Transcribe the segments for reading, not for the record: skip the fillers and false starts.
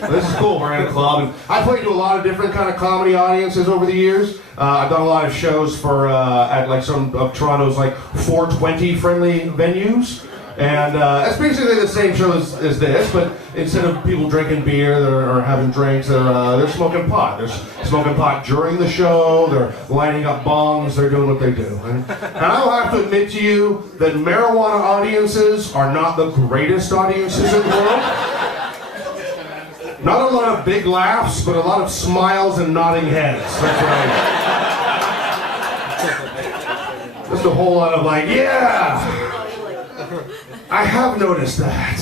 This is cool. We're in a club, and I played to a lot of different kind of comedy audiences over the years. I've done a lot of shows for at like some of Toronto's like 420 friendly venues, and it's basically the same show as this, but instead of people drinking beer or having drinks, they're smoking pot. They're smoking pot during the show. They're lining up bongs. They're doing what they do. Right? And I'll have to admit to you that marijuana audiences are not the greatest audiences in the world. Not a lot of big laughs, but a lot of smiles and nodding heads. That's right. Just a whole lot of like, yeah, I have noticed that.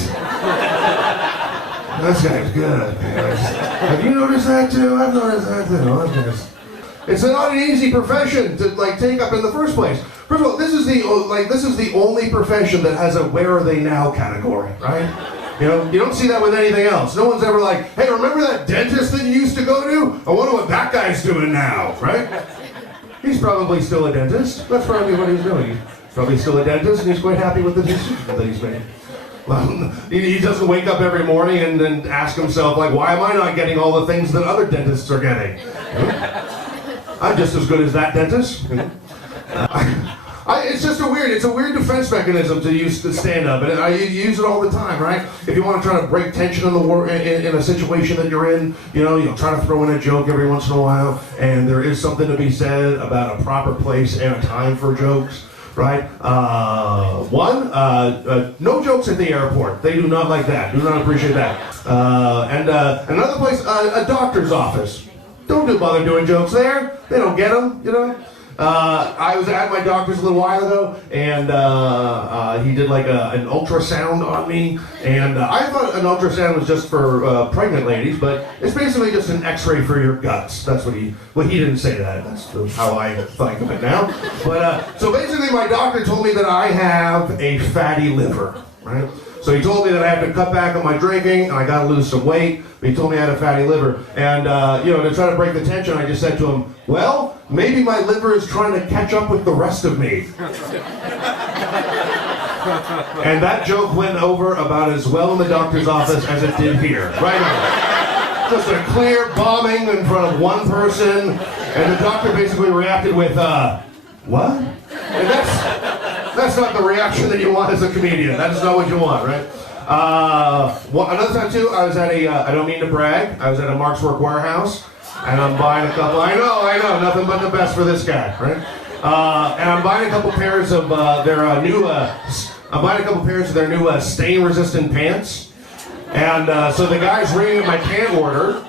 This guy's good. Have you noticed that too? I've noticed that too. It's not an easy profession to like take up in the first place. First of all, this is the only profession that has a "where are they now" category, right? You know, you don't see that with anything else. No one's ever like, hey, remember that dentist that you used to go to? I wonder what that guy's doing now, right? He's probably still a dentist. That's probably what he's doing. He's probably still a dentist, and he's quite happy with the decision that he's made. He doesn't wake up every morning and then ask himself, like, why am I not getting all the things that other dentists are getting? I'm just as good as that dentist. It's just it's a weird defense mechanism to use to stand up, and I use it all the time, right? If you want to try to break tension in a situation that you're in, you'll try to throw in a joke every once in a while, and there is something to be said about a proper place and a time for jokes, right? No jokes at the airport. They do not like that. Do not appreciate that. And another place, a doctor's office. Don't bother doing jokes there. They don't get them, I was at my doctor's a little while ago, and he did like an ultrasound on me, and I thought an ultrasound was just for pregnant ladies, but it's basically just an x-ray for your guts. That's what he didn't say that. That's how I think of it now. But so basically my doctor told me that I have a fatty liver, right? So he told me that I have to cut back on my drinking, and I got to lose some weight. But he told me I had a fatty liver. And, to try to break the tension, I just said to him, well, maybe my liver is trying to catch up with the rest of me. And that joke went over about as well in the doctor's office as it did here. Right on. Just a clear bombing in front of one person, and the doctor basically reacted with, what? And that's not the reaction that you want as a comedian. That is not what you want, right? Another time too, I was at I don't mean to brag, I was at a Mark's Work warehouse, and I'm buying a couple, I know, nothing but the best for this guy, right? And I'm buying a couple pairs of their new stain-resistant pants. And so the guy's ringing up my pant order,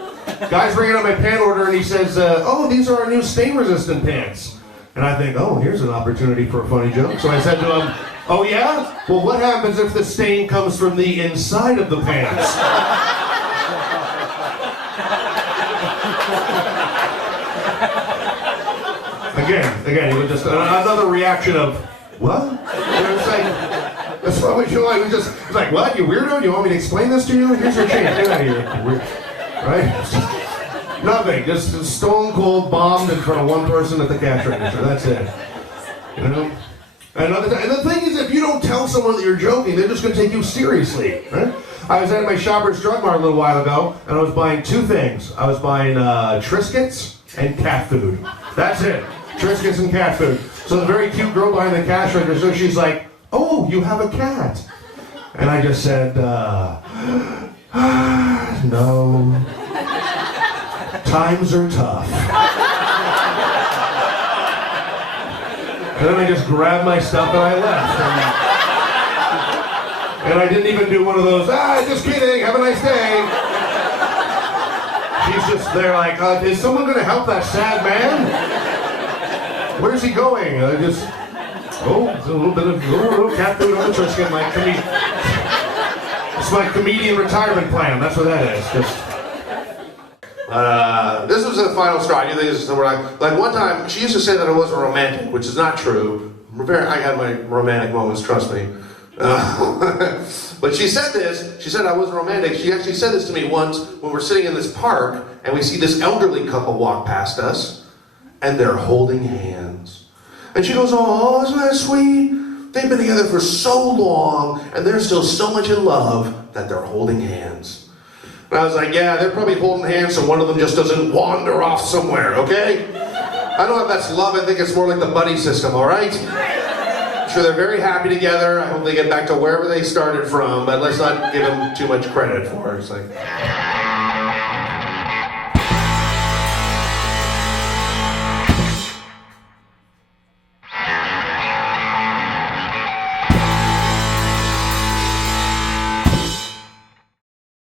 and he says, oh, these are our new stain-resistant pants. And I think, oh, here's an opportunity for a funny joke. So I said to him, oh yeah? Well, what happens if the stain comes from the inside of the pants? Again, he was just another reaction of, what? It's like, that's not what you want. It's like, what, you weirdo? You want me to explain this to you? Here's your change. Get out of here. Weird. Right? Nothing, just stone cold bombed in front of one person at the cash register. That's it. And the thing is, if you don't tell someone that you're joking, they're just going to take you seriously. Right? I was at my Shoppers Drug Mart a little while ago, and I was buying two things. I was buying Triscuits and cat food. That's it. Triscuits and cat food. So the very cute girl behind the cash register, she's like, oh, you have a cat. And I just said, no. Times are tough. And then I just grabbed my stuff and I left. And I didn't even do one of those, just kidding, have a nice day. She's just there like, is someone going to help that sad man? Where's he going? It's a little bit of cat food on the Triscuit. It's my comedian retirement plan. That's what that is. This was the final straw. I knew things were like one time, she used to say that I wasn't romantic, which is not true. I had my romantic moments, trust me. But she said this, she said I wasn't romantic. She actually said this to me once when we're sitting in this park and we see this elderly couple walk past us and they're holding hands. And she goes, oh, isn't that sweet? They've been together for so long and they're still so much in love that they're holding hands. And I was like, yeah, they're probably holding hands so one of them just doesn't wander off somewhere, okay? I don't know if that's love, I think it's more like the buddy system, all right? I'm sure they're very happy together. I hope they get back to wherever they started from, but let's not give them too much credit for it. It's like...